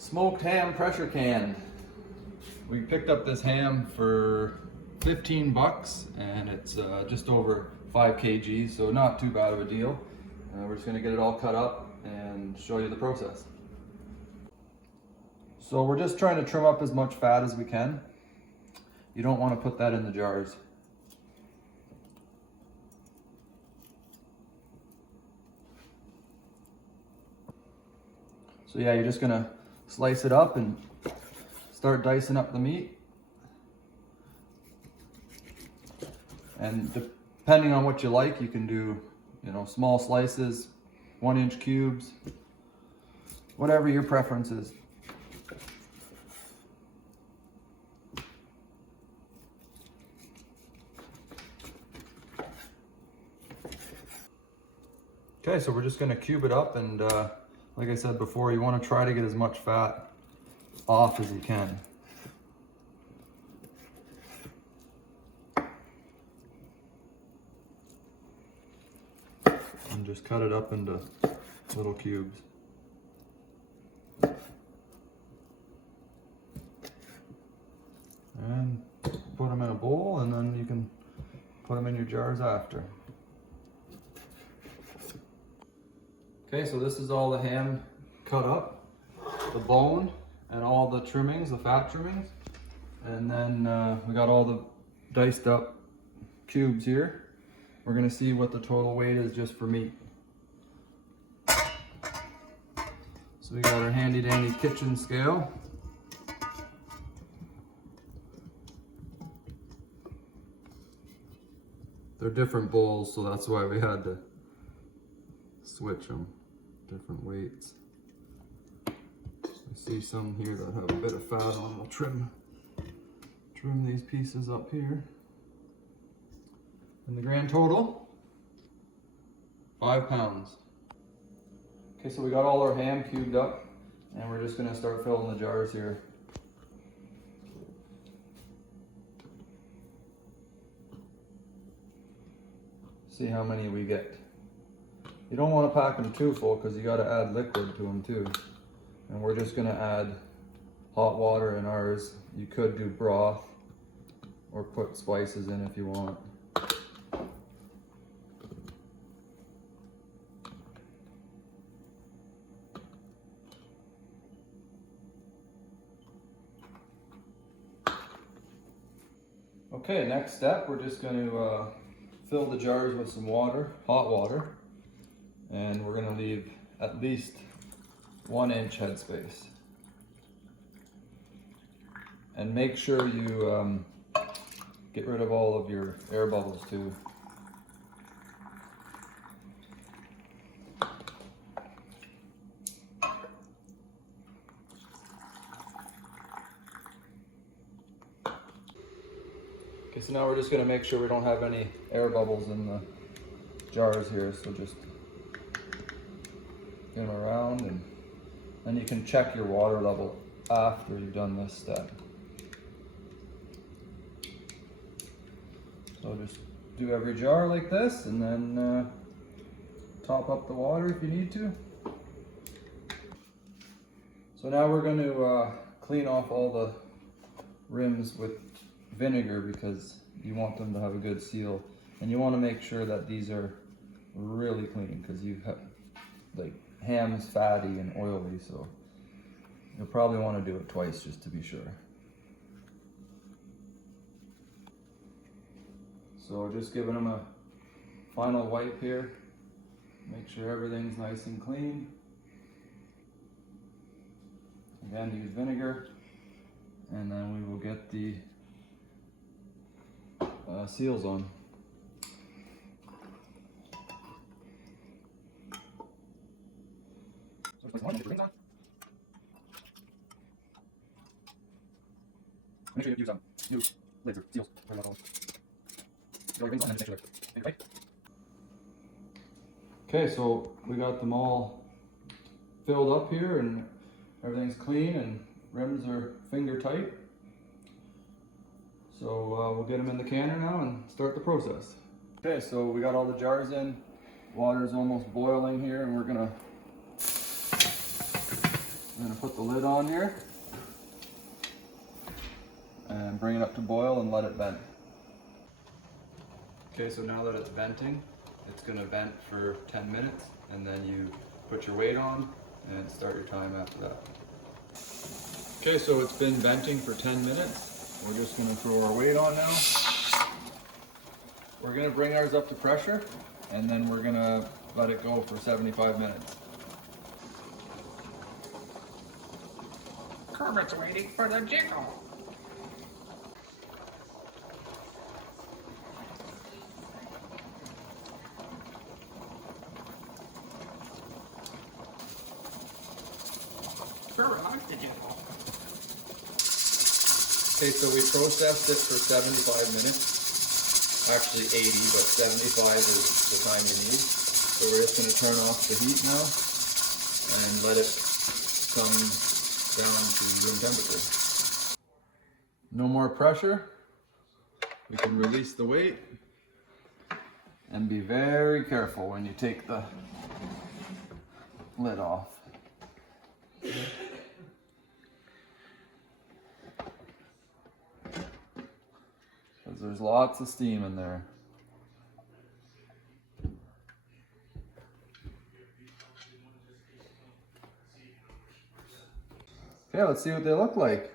Smoked ham pressure canned. We picked up this ham for 15 bucks and it's just over 5 kg, so not too bad of a deal. We're just gonna get it all cut up and show you the process. So we're just trying to trim up as much fat as we can. You don't want to put that in the jars. So yeah, you're just gonna slice it up and start dicing up the meat. And depending on what you like, you can do, small slices, 1-inch cubes, whatever your preference is. Okay, so we're just gonna cube it up, and like I said before, you want to try to get as much fat off as you can. And just cut it up into little cubes. And put them in a bowl, and then you can put them in your jars after. Okay, so this is all the ham cut up, the bone and all the trimmings, the fat trimmings. And then we got all the diced up cubes here. We're gonna see what the total weight is just for meat. So we got our handy dandy kitchen scale. They're different bowls, so that's why we had to switch them. Different weights. I see some here that have a bit of fat on. We'll trim these pieces up here. And the grand total, 5 pounds. Okay, so we got all our ham cubed up, and we're just gonna start filling the jars here. See how many we get. You don't want to pack them too full because you got to add liquid to them too. And we're just going to add hot water in ours. You could do broth or put spices in if you want. Okay, next step, we're just going to fill the jars with some water, hot water. And we're gonna leave at least 1-inch headspace. And make sure you get rid of all of your air bubbles too. Okay, so now we're just gonna make sure we don't have any air bubbles in the jars here, so just get them around, and then you can check your water level after you've done this step. So just do every jar like this, and then top up the water if you need to. So now we're going to clean off all the rims with vinegar because you want them to have a good seal, and you want to make sure that these are really clean because you have ham is fatty and oily, so you'll probably want to do it twice just to be sure. So just giving them a final wipe here, make sure everything's nice and clean. Again, use vinegar, and then we will get the seals on. Make sure you use new lids or seals. Okay, so we got them all filled up here, and everything's clean, and rims are finger tight. So we'll get them in the canner now and start the process. Okay, so we got all the jars in. Water's almost boiling here, and we're I'm gonna put the lid on here and bring it up to boil and let it vent. Okay, so now that it's venting, it's gonna vent for 10 minutes and then you put your weight on and start your time after that. Okay, so it's been venting for 10 minutes. We're just gonna throw our weight on now. We're gonna bring ours up to pressure and then we're gonna let it go for 75 minutes. Kermit's waiting for the jiggle. Kermit likes the jiggle. Okay, so we processed it for 75 minutes. Actually 80, but 75 is the time you need. So we're just going to turn off the heat now and let it come down to room temperature. No more pressure. We can release the weight and be very careful when you take the lid off. Because there's lots of steam in there. Okay, let's see what they look like.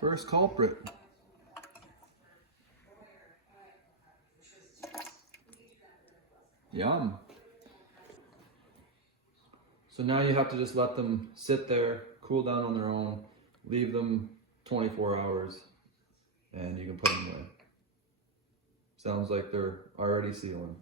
First culprit. Yum. So now you have to just let them sit there, cool down on their own, leave them 24 hours, and you can put them away. Sounds like they're already sealing.